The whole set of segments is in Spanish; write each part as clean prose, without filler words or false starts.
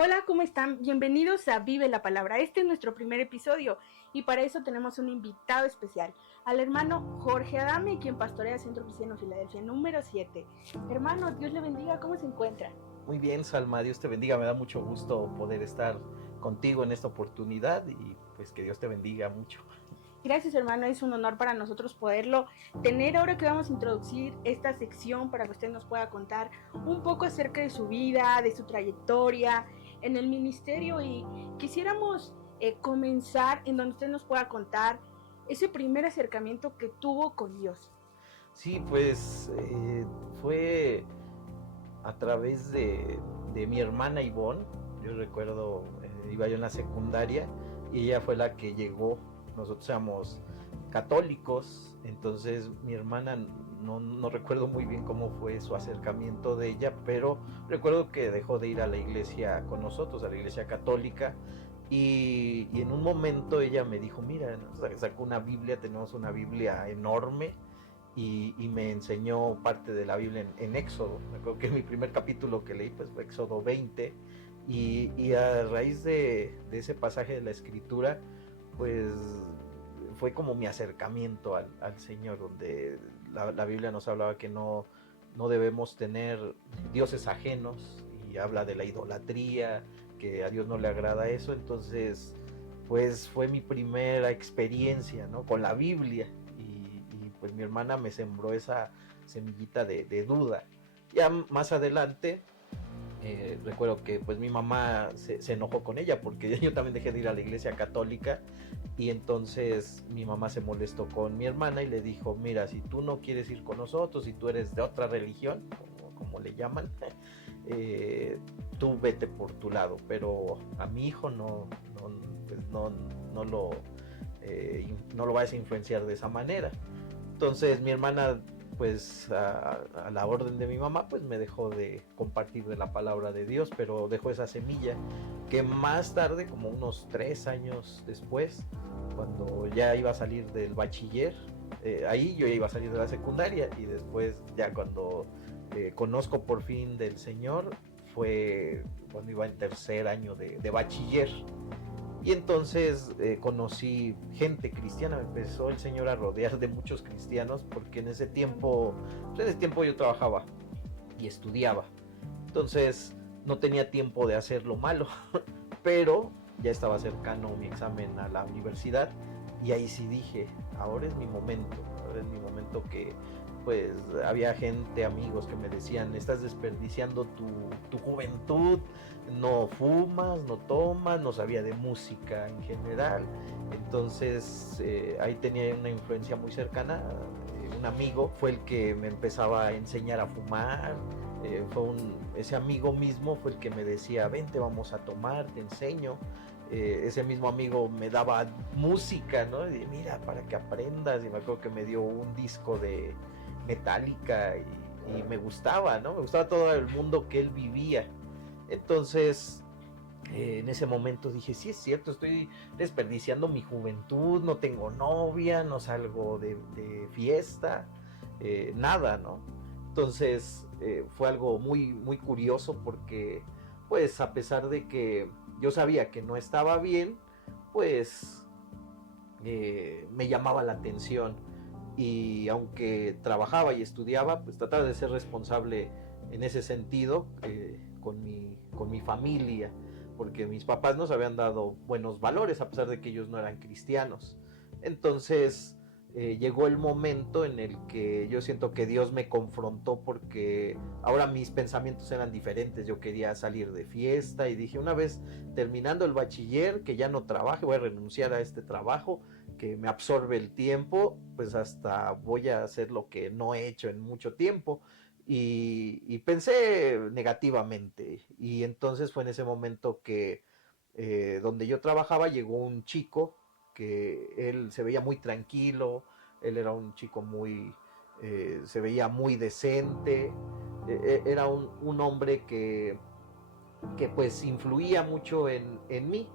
Hola, ¿cómo están? Bienvenidos a Vive la Palabra. Este es nuestro primer episodio y para eso tenemos un invitado especial, al hermano Jorge Adame, quien pastorea Centro Cristiano Filadelfia número 7. Hermano, Dios le bendiga, ¿cómo se encuentra? Muy bien, Salma, Dios te bendiga, me da mucho gusto poder estar contigo en esta oportunidad y pues que Dios te bendiga mucho. Gracias, hermano, es un honor para nosotros poderlo tener ahora que vamos a introducir esta sección para que usted nos pueda contar un poco acerca de su vida, de su trayectoria en el ministerio y quisiéramos comenzar en donde usted nos pueda contar ese primer acercamiento que tuvo con Dios. Sí, pues fue a través de mi hermana Ivonne. Yo recuerdo, iba yo en la secundaria y ella fue la que llegó. Nosotros éramos católicos, entonces mi hermana no recuerdo muy bien cómo fue su acercamiento de ella, pero recuerdo que dejó de ir a la iglesia con nosotros, a la iglesia católica. Y en un momento ella me dijo, mira, sacó una Biblia, tenemos una Biblia enorme, y me enseñó parte de la Biblia en Éxodo. Me acuerdo que mi primer capítulo que leí pues, fue Éxodo 20, y a raíz de ese pasaje de la escritura, pues fue como mi acercamiento al Señor, donde la Biblia nos hablaba que no debemos tener dioses ajenos, y habla de la idolatría, que a Dios no le agrada eso. Entonces pues fue mi primera experiencia, ¿no?, con la Biblia, y pues mi hermana me sembró esa semillita de duda. Ya más adelante recuerdo que pues mi mamá se enojó con ella porque yo también dejé de ir a la iglesia católica, y entonces mi mamá se molestó con mi hermana y le dijo, mira, si tú no quieres ir con nosotros, si tú eres de otra religión, como le llaman, eh, tú vete por tu lado, pero a mi hijo pues no lo no lo vayas a influenciar de esa manera. Entonces mi hermana, pues a la orden de mi mamá, pues me dejó de compartir de la palabra de Dios, pero dejó esa semilla que más tarde, como unos 3 años después, cuando ya iba a salir del bachiller, ahí yo ya iba a salir de la secundaria, y después ya cuando conozco por fin del Señor fue cuando iba en tercer año de bachiller. Y entonces conocí gente cristiana, me empezó el Señor a rodear de muchos cristianos, porque en ese tiempo yo trabajaba y estudiaba, entonces no tenía tiempo de hacer lo malo, pero ya estaba cercano mi examen a la universidad, y ahí sí dije, ahora es mi momento, que pues había gente, amigos que me decían, estás desperdiciando tu juventud, no fumas, no tomas, no sabía de música en general. Entonces ahí tenía una influencia muy cercana, un amigo fue el que me empezaba a enseñar a fumar. Ese amigo mismo fue el que me decía, vente, vamos a tomar, te enseño. Ese mismo amigo me daba música, ¿no? Y mira, para que aprendas. Y me acuerdo que me dio un disco de Metallica, y me gustaba, ¿no? Me gustaba todo el mundo que él vivía. Entonces, en ese momento dije, sí es cierto, estoy desperdiciando mi juventud, no tengo novia, no salgo de fiesta, nada, ¿no? Entonces fue algo muy, muy curioso, porque pues a pesar de que yo sabía que no estaba bien, pues me llamaba la atención, y aunque trabajaba y estudiaba, pues trataba de ser responsable en ese sentido, con mi familia, porque mis papás nos habían dado buenos valores a pesar de que ellos no eran cristianos. Entonces llegó el momento en el que yo siento que Dios me confrontó, porque ahora mis pensamientos eran diferentes. Yo quería salir de fiesta y dije, una vez terminando el bachiller, que ya no trabaje, voy a renunciar a este trabajo que me absorbe el tiempo, pues hasta voy a hacer lo que no he hecho en mucho tiempo. Y pensé negativamente, y entonces fue en ese momento que donde yo trabajaba llegó un chico que él se veía muy tranquilo, él era un chico muy, se veía muy decente, era un hombre que pues influía mucho en mí,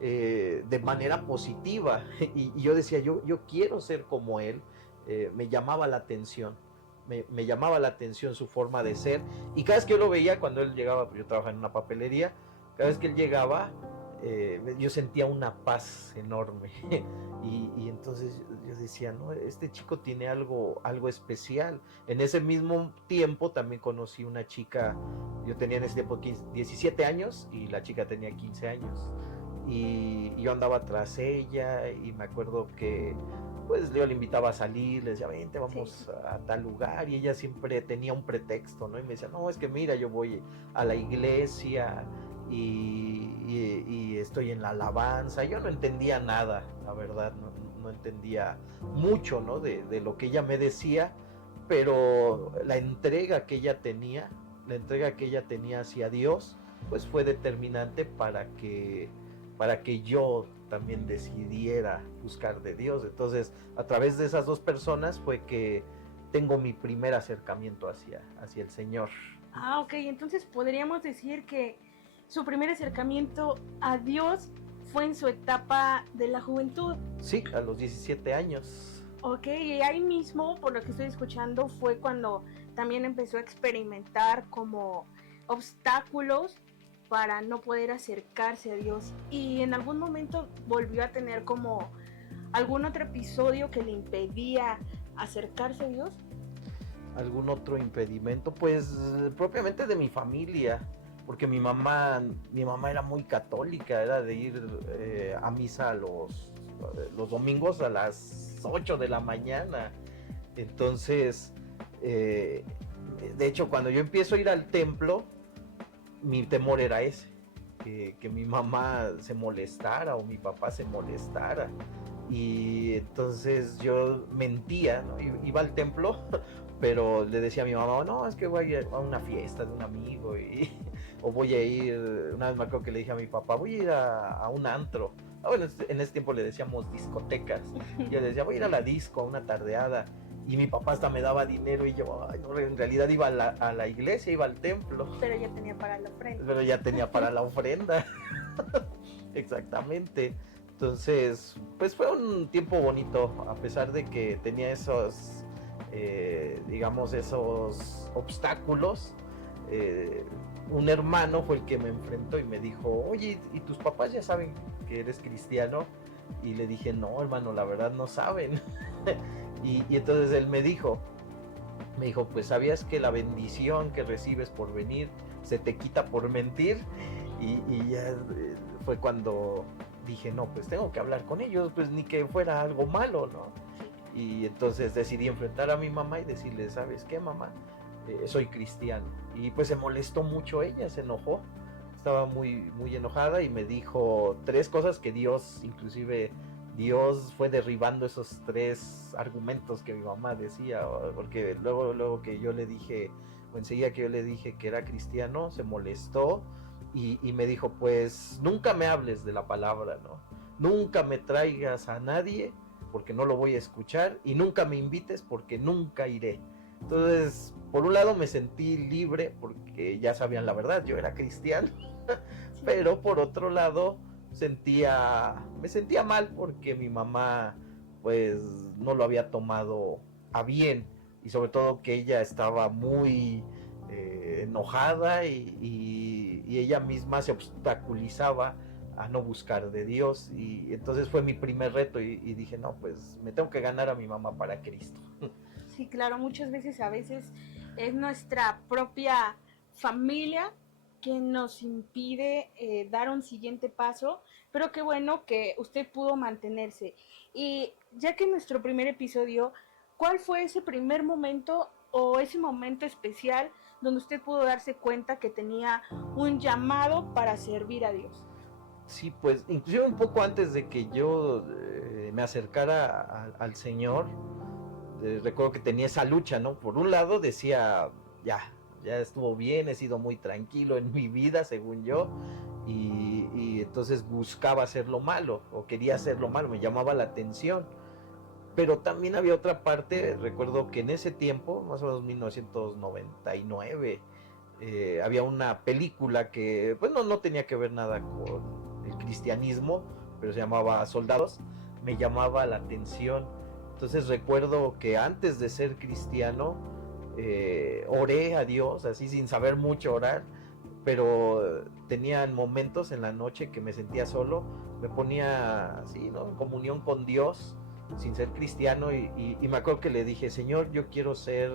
de manera positiva, y yo decía, yo quiero ser como él. Me llamaba la atención, me llamaba la atención su forma de ser, y cada vez que yo lo veía, cuando él llegaba, pues yo trabajaba en una papelería, cada vez que él llegaba, yo sentía una paz enorme. Y entonces yo decía, no, este chico tiene algo especial. En ese mismo tiempo también conocí una chica, yo tenía en ese tiempo 17 años y la chica tenía 15 años. Y yo andaba tras ella y me acuerdo que pues yo le invitaba a salir, le decía, vente, vamos Sí. a tal lugar, y ella siempre tenía un pretexto, ¿no? Y me decía, no, es que mira, yo voy a la iglesia y estoy en la alabanza. Yo no entendía nada, la verdad, no entendía mucho, ¿no? De lo que ella me decía, pero la entrega que ella tenía hacia Dios, pues fue determinante para que yo también decidiera buscar de Dios. Entonces, a través de esas dos personas fue que tengo mi primer acercamiento hacia el Señor. Ah, ok, entonces podríamos decir que su primer acercamiento a Dios fue en su etapa de la juventud. Sí, a los 17 años. Ok, y ahí mismo, por lo que estoy escuchando, fue cuando también empezó a experimentar como obstáculos para no poder acercarse a Dios. Y en algún momento volvió a tener como algún otro episodio que le impedía acercarse a Dios. ¿Algún otro impedimento? Pues propiamente de mi familia, porque mi mamá era muy católica, era de ir a misa los domingos a las 8 de la mañana. Entonces, de hecho, cuando yo empiezo a ir al templo, mi temor era ese, que mi mamá se molestara o mi papá se molestara. Y entonces yo mentía, ¿no? Iba al templo, pero le decía a mi mamá, no, es que voy a ir a una fiesta de un amigo, o voy a ir, una vez me acuerdo que le dije a mi papá, voy a ir a un antro. Bueno, en ese tiempo le decíamos discotecas. Yo le decía, voy a ir a la disco, a una tardeada. Y mi papá hasta me daba dinero y yo, ay, no, en realidad iba a la iglesia, iba al templo. Pero ya tenía para la ofrenda. Pero ya tenía para la ofrenda. Exactamente. Entonces, pues fue un tiempo bonito, a pesar de que tenía esos, digamos, esos obstáculos. Un hermano fue el que me enfrentó y me dijo, oye, ¿y tus papás ya saben que eres cristiano? Y le dije, no, hermano, la verdad no saben. Y entonces él me dijo, pues ¿sabías que la bendición que recibes por venir se te quita por mentir? Y ya fue cuando dije, no, pues tengo que hablar con ellos, pues ni que fuera algo malo, ¿no? Y entonces decidí enfrentar a mi mamá y decirle, ¿sabes qué, mamá? Soy cristiano. Y pues se molestó mucho ella, se enojó, estaba muy, muy enojada y me dijo 3 cosas que inclusive Dios fue derribando esos 3 argumentos que mi mamá decía, porque luego que yo le dije, o enseguida que yo le dije que era cristiano, se molestó y me dijo, pues nunca me hables de la palabra, ¿no? Nunca me traigas a nadie porque no lo voy a escuchar y nunca me invites porque nunca iré. Entonces, por un lado me sentí libre porque ya sabían la verdad, yo era cristiano, Sí. pero por otro lado me sentía mal porque mi mamá pues no lo había tomado a bien y sobre todo que ella estaba muy enojada y ella misma se obstaculizaba a no buscar de Dios y entonces fue mi primer reto y dije no, pues me tengo que ganar a mi mamá para Cristo. Sí, claro, muchas veces es nuestra propia familia que nos impide dar un siguiente paso, pero qué bueno que usted pudo mantenerse. Y ya que en nuestro primer episodio, ¿cuál fue ese primer momento o ese momento especial donde usted pudo darse cuenta que tenía un llamado para servir a Dios? Sí, pues inclusive un poco antes de que yo me acercara al Señor, recuerdo que tenía esa lucha, ¿no? Por un lado decía, ya estuvo bien, he sido muy tranquilo en mi vida, según yo, y entonces buscaba hacer lo malo, o quería hacer lo malo, me llamaba la atención. Pero también había otra parte, recuerdo que en ese tiempo, más o menos 1999, había una película que, pues no tenía que ver nada con el cristianismo, pero se llamaba Soldados, me llamaba la atención. Entonces recuerdo que antes de ser cristiano, oré a Dios, así sin saber mucho orar, pero tenían momentos en la noche que me sentía solo, me ponía así, ¿no? En comunión con Dios, sin ser cristiano, y me acuerdo que le dije, Señor, yo quiero ser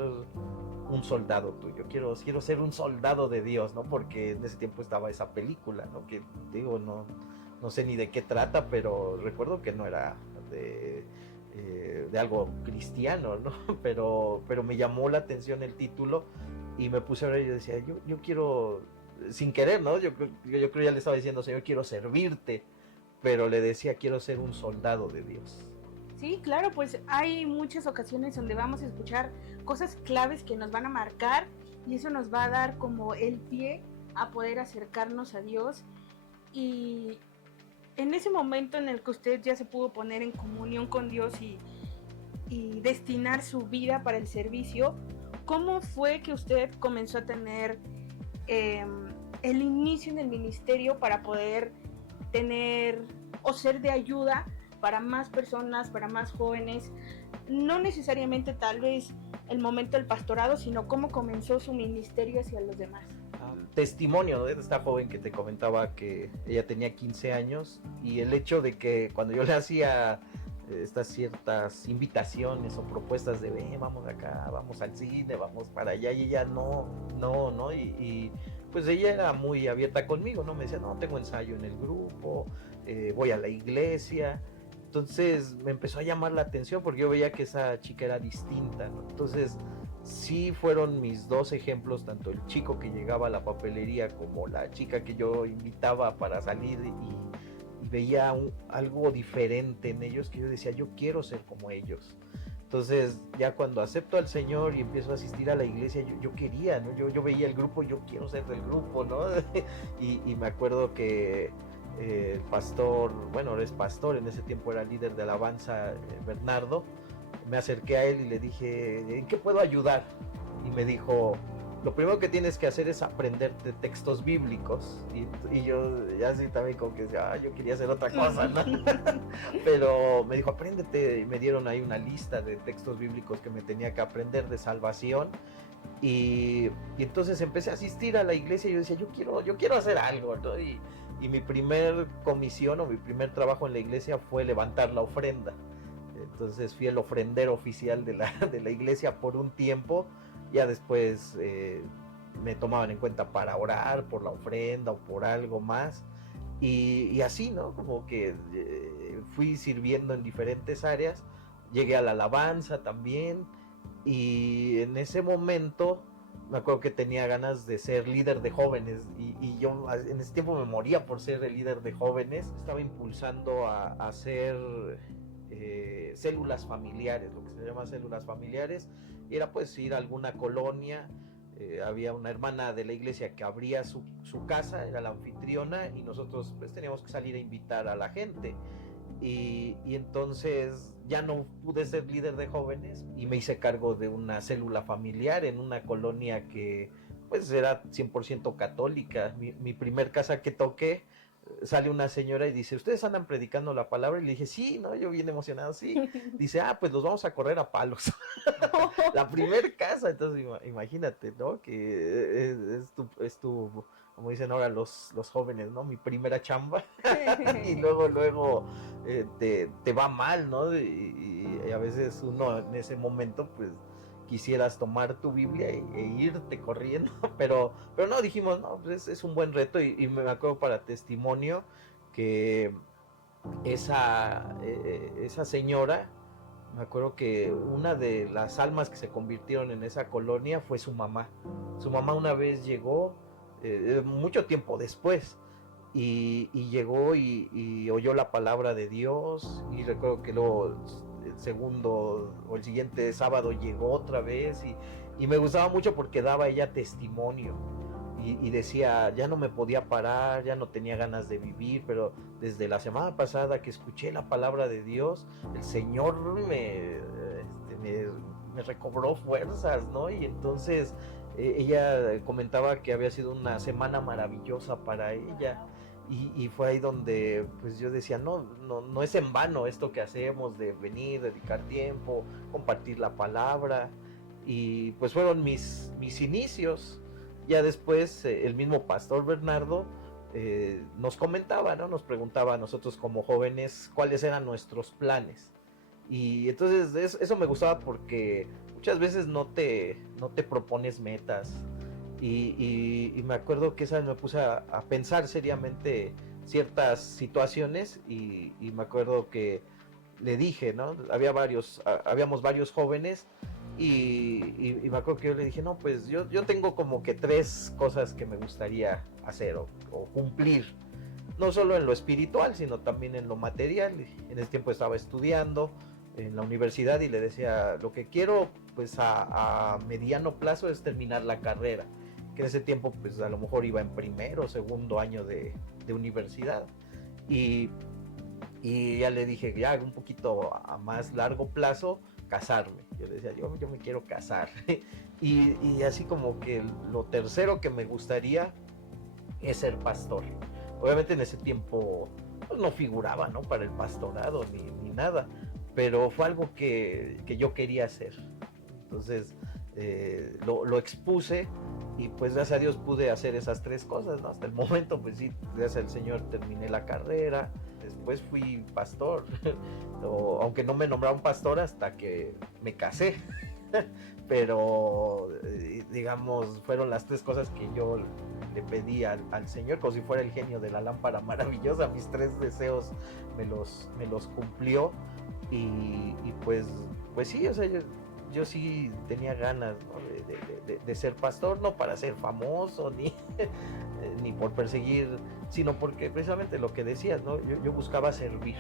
un soldado tuyo, quiero ser un soldado de Dios, ¿no? Porque en ese tiempo estaba esa película, ¿no? Que digo, no sé ni de qué trata, pero recuerdo que no era de algo cristiano, ¿no? Pero me llamó la atención el título y me puse a ver y yo decía, yo quiero, sin querer, ¿no? Yo creo ya le estaba diciendo, Señor, quiero servirte, pero le decía, quiero ser un soldado de Dios. Sí, claro, pues hay muchas ocasiones donde vamos a escuchar cosas claves que nos van a marcar y eso nos va a dar como el pie a poder acercarnos a Dios. Y en ese momento en el que usted ya se pudo poner en comunión con Dios y destinar su vida para el servicio, ¿cómo fue que usted comenzó a tener el inicio en el ministerio para poder tener o ser de ayuda para más personas, para más jóvenes? No necesariamente tal vez el momento del pastorado, sino cómo comenzó su ministerio hacia los demás. Testimonio de esta joven que te comentaba que ella tenía 15 años y el hecho de que cuando yo le hacía estas ciertas invitaciones o propuestas de vamos acá, vamos al cine, vamos para allá, y ella no, y pues ella era muy abierta conmigo, ¿no? Me decía, no, tengo ensayo en el grupo, voy a la iglesia. Entonces me empezó a llamar la atención porque yo veía que esa chica era distinta, ¿no? Entonces sí fueron mis dos ejemplos, tanto el chico que llegaba a la papelería como la chica que yo invitaba para salir y veía algo diferente en ellos, que yo decía, yo quiero ser como ellos. Entonces ya cuando acepto al Señor y empiezo a asistir a la iglesia, yo quería, ¿no? Yo veía el grupo, yo quiero ser del grupo, ¿no? y me acuerdo que el pastor, bueno, ahora es pastor, en ese tiempo era líder de alabanza, Bernardo, me acerqué a él y le dije, ¿en qué puedo ayudar? Y me dijo, lo primero que tienes que hacer es aprenderte textos bíblicos. Y yo ya así también como que decía, yo quería hacer otra cosa, ¿no? Pero me dijo, apréndete, y me dieron ahí una lista de textos bíblicos que me tenía que aprender de salvación. Y entonces empecé a asistir a la iglesia y yo decía, yo quiero hacer algo, ¿no? Y mi primer comisión o mi primer trabajo en la iglesia fue levantar la ofrenda. Entonces fui el ofrendero oficial de la iglesia por un tiempo. Ya después me tomaban en cuenta para orar por la ofrenda o por algo más. Y así, ¿no? Como que fui sirviendo en diferentes áreas. Llegué a la alabanza también. Y en ese momento me acuerdo que tenía ganas de ser líder de jóvenes y yo en ese tiempo me moría por ser el líder de jóvenes. Estaba impulsando a hacer células familiares, lo que se llama células familiares, y era pues ir a alguna colonia. Había una hermana de la iglesia que abría su casa, era la anfitriona, y nosotros pues teníamos que salir a invitar a la gente. Y entonces ya no pude ser líder de jóvenes y me hice cargo de una célula familiar en una colonia que pues era 100% católica. Mi primer casa que toqué, sale una señora y dice, ¿ustedes andan predicando la palabra? Y le dije, sí, ¿no? Yo bien emocionado, sí. Dice, pues los vamos a correr a palos. La primer casa, entonces imagínate, ¿no? Que es tu, como dicen ahora los jóvenes, ¿no? Mi primera chamba. Y luego te va mal, ¿no? Y a veces uno en ese momento, pues quisieras tomar tu Biblia e irte corriendo, pero no, dijimos, no, pues es un buen reto. Y me acuerdo para testimonio que esa señora, me acuerdo que una de las almas que se convirtieron en esa colonia fue su mamá. Su mamá una vez llegó, mucho tiempo después, y llegó y oyó la palabra de Dios, y recuerdo que luego el segundo o el siguiente sábado llegó otra vez, y me gustaba mucho porque daba ella testimonio. Y decía, ya no me podía parar, ya no tenía ganas de vivir, pero desde la semana pasada que escuché la palabra de Dios, el Señor me recobró fuerzas, ¿no? Y entonces ella comentaba que había sido una semana maravillosa para ella. Y fue ahí donde pues yo decía, no es en vano esto que hacemos de venir, dedicar tiempo, compartir la palabra. Y pues fueron mis inicios. Ya después el mismo pastor Bernardo nos comentaba, ¿no? Nos preguntaba a nosotros como jóvenes cuáles eran nuestros planes. Y entonces eso me gustaba porque muchas veces no te propones metas. Y me acuerdo que esa vez me puse a pensar seriamente ciertas situaciones y me acuerdo que le dije, ¿no? Habíamos varios jóvenes y me acuerdo que yo le dije, no, pues yo tengo como que 3 cosas que me gustaría hacer o cumplir, no solo en lo espiritual, sino también en lo material. En ese tiempo estaba estudiando en la universidad y le decía, lo que quiero pues a mediano plazo es terminar la carrera, que en ese tiempo pues a lo mejor iba en primero o segundo año de universidad. Y y ya le dije, ya un poquito a más largo plazo, casarme. Yo le decía, yo me quiero casar. Y así como que lo tercero que me gustaría es ser pastor. Obviamente en ese tiempo pues, no figuraba, ¿no? Para el pastorado ni nada, pero fue algo que yo quería hacer. Entonces lo expuse y pues gracias a Dios pude hacer esas 3 cosas, ¿no? Hasta el momento pues sí, gracias al Señor terminé la carrera, después fui pastor, aunque no me nombraron pastor hasta que me casé, pero digamos fueron las 3 cosas que yo le pedí al Señor, como si fuera el genio de la lámpara maravillosa. Mis 3 deseos me los cumplió y pues sí, o sea, yo sí tenía ganas, ¿no? de ser pastor, no para ser famoso ni por perseguir, sino porque precisamente lo que decías, ¿no? Yo buscaba servir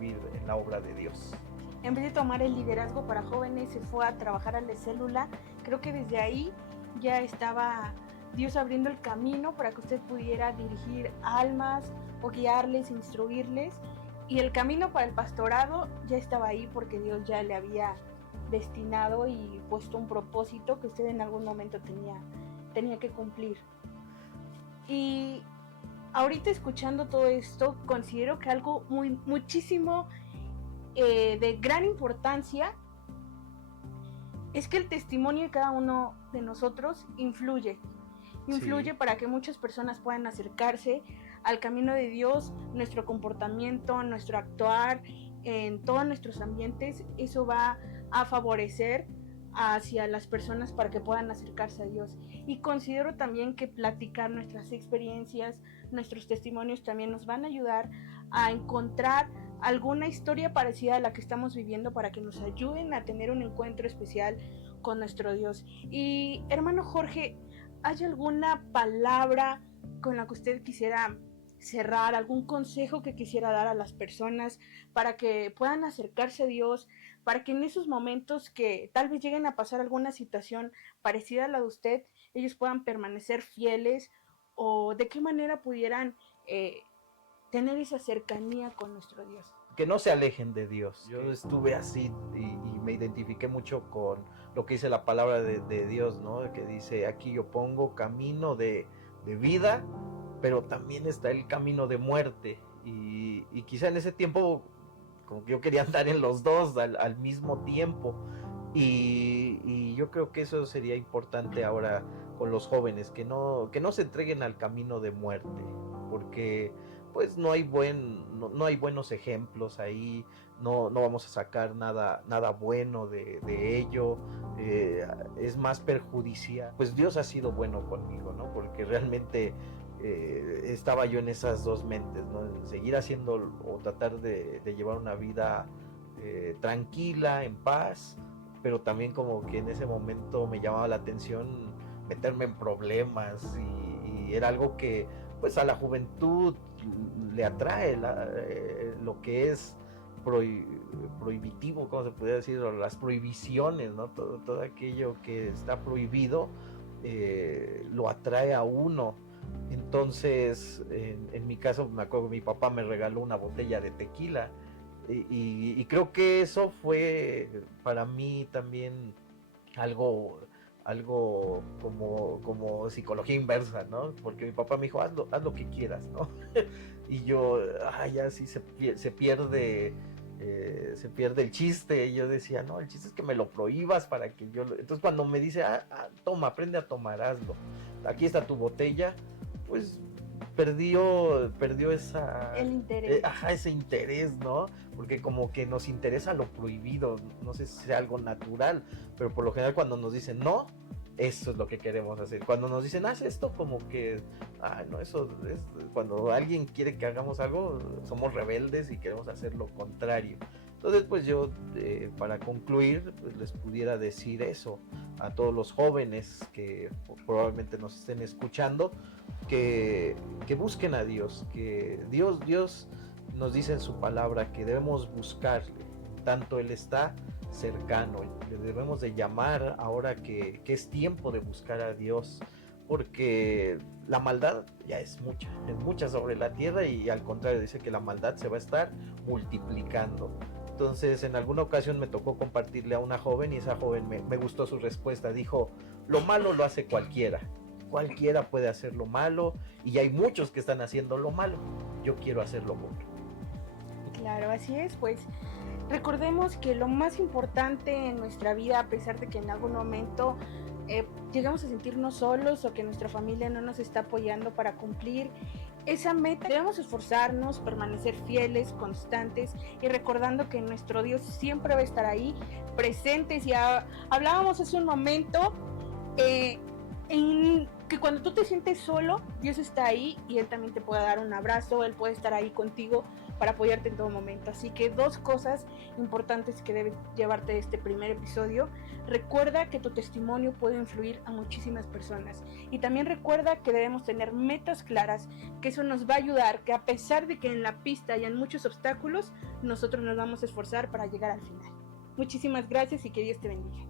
en la obra de Dios. En vez de tomar el liderazgo para jóvenes, se fue a trabajar a la célula. Creo que desde ahí ya estaba Dios abriendo el camino para que usted pudiera dirigir almas o guiarles, instruirles. Y el camino para el pastorado ya estaba ahí porque Dios ya le había destinado y puesto un propósito que usted en algún momento tenía que cumplir. Y ahorita escuchando todo esto, considero que algo muchísimo de gran importancia es que el testimonio de cada uno de nosotros influye sí, para que muchas personas puedan acercarse al camino de Dios. Nuestro comportamiento, nuestro actuar en todos nuestros ambientes, eso va a favorecer hacia las personas para que puedan acercarse a Dios. Y considero también que platicar nuestras experiencias, nuestros testimonios también nos van a ayudar a encontrar alguna historia parecida a la que estamos viviendo para que nos ayuden a tener un encuentro especial con nuestro Dios. Y hermano Jorge, ¿hay alguna palabra con la que usted quisiera cerrar, algún consejo que quisiera dar a las personas para que puedan acercarse a Dios, para que en esos momentos que tal vez lleguen a pasar alguna situación parecida a la de usted, ellos puedan permanecer fieles, o de qué manera pudieran tener esa cercanía con nuestro Dios? Que no se alejen de Dios. Yo estuve así y me identifiqué mucho con lo que dice la palabra de Dios, ¿no? Que dice, aquí yo pongo camino de vida, pero también está el camino de muerte. Y quizá en ese tiempo como que yo quería andar en los dos al mismo tiempo. Y yo creo que eso sería importante ahora con los jóvenes, que no se entreguen al camino de muerte, porque pues no hay buenos ejemplos ahí, no vamos a sacar nada bueno de ello, es más perjudicial. Pues Dios ha sido bueno conmigo, ¿no? Porque realmente estaba yo en esas 2 mentes, ¿no? En seguir haciendo o tratar de llevar una vida tranquila, en paz, pero también como que en ese momento me llamaba la atención meterme en problemas y era algo que pues a la juventud le atrae lo que es prohibitivo, ¿cómo se podría decir? O las prohibiciones, ¿no? Todo aquello que está prohibido lo atrae a uno. Entonces, en mi caso, me acuerdo que mi papá me regaló una botella de tequila y creo que eso fue para mí también algo como psicología inversa, ¿no? Porque mi papá me dijo, haz lo que quieras, ¿no? Y yo, ya sí se pierde se pierde el chiste. Y yo decía, no, el chiste es que me lo prohíbas para que yo Entonces cuando me dice, toma, aprende a tomar, hazlo, aquí está tu botella, pues perdió esa... El interés. Ese interés, ¿no? Porque como que nos interesa lo prohibido, no sé si sea algo natural, pero por lo general cuando nos dicen no, eso es lo que queremos hacer. Cuando nos dicen, haz esto, como que, no, eso es, cuando alguien quiere que hagamos algo, somos rebeldes y queremos hacer lo contrario. Entonces, pues yo, para concluir, pues les pudiera decir eso a todos los jóvenes que probablemente nos estén escuchando, que busquen a Dios, que Dios nos dice en su palabra que debemos buscarle, tanto Él está cercano, le debemos de llamar ahora que es tiempo de buscar a Dios, porque la maldad ya es mucha sobre la tierra, y al contrario dice que la maldad se va a estar multiplicando. Entonces en alguna ocasión me tocó compartirle a una joven, y esa joven me gustó su respuesta. Dijo, lo malo lo hace cualquiera puede hacer lo malo, y hay muchos que están haciendo lo malo, yo quiero hacer lo bueno. Claro, así es. Pues recordemos que lo más importante en nuestra vida, a pesar de que en algún momento llegamos a sentirnos solos, o que nuestra familia no nos está apoyando para cumplir esa meta, debemos esforzarnos, permanecer fieles, constantes, y recordando que nuestro Dios siempre va a estar ahí, presentes. Ya hablábamos hace un momento en que cuando tú te sientes solo, Dios está ahí, y Él también te puede dar un abrazo, Él puede estar ahí contigo para apoyarte en todo momento. Así que 2 cosas importantes que debes llevarte de este primer episodio: recuerda que tu testimonio puede influir a muchísimas personas, y también recuerda que debemos tener metas claras, que eso nos va a ayudar, que a pesar de que en la pista hayan muchos obstáculos, nosotros nos vamos a esforzar para llegar al final. Muchísimas gracias y que Dios te bendiga.